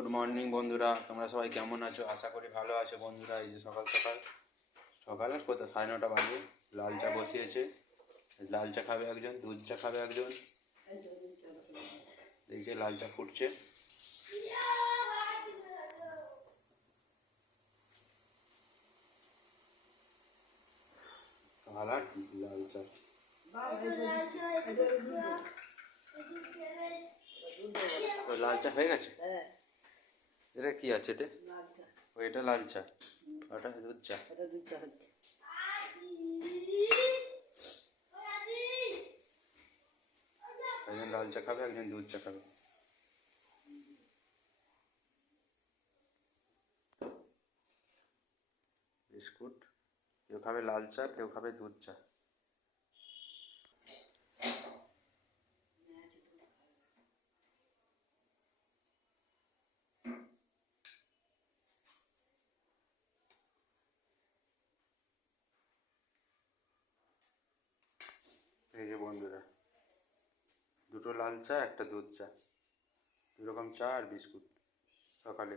Good morning বন্ধুরা, তোমরা সবাই কেমন আছো? আশা করি ভালো আছো বন্ধুরা। এই যে সকাল সকাল সকাল আর কোথাও 9:30 বাজে, লাল চা বসিয়েছে। লাল চা খাবে একজন, দুধ চা খাবে একজন। এই যে লাল চা ফুটছে। কালার লাল চা। লাল চা হয়ে গেছে। এটা কি আছে এতে? এটা লাল চা, ওটা দুধ চা। একজন লাল চা খাবে, একজন দুধ চা খাবে। বিস্কুট, কেউ খাবে লাল চা, কেউ খাবে দুধ চা। এই যে বন্ধুরা, দুটো লাল চা, একটা দুধ চা, 2 রকম চা আর বিস্কুট সকালে।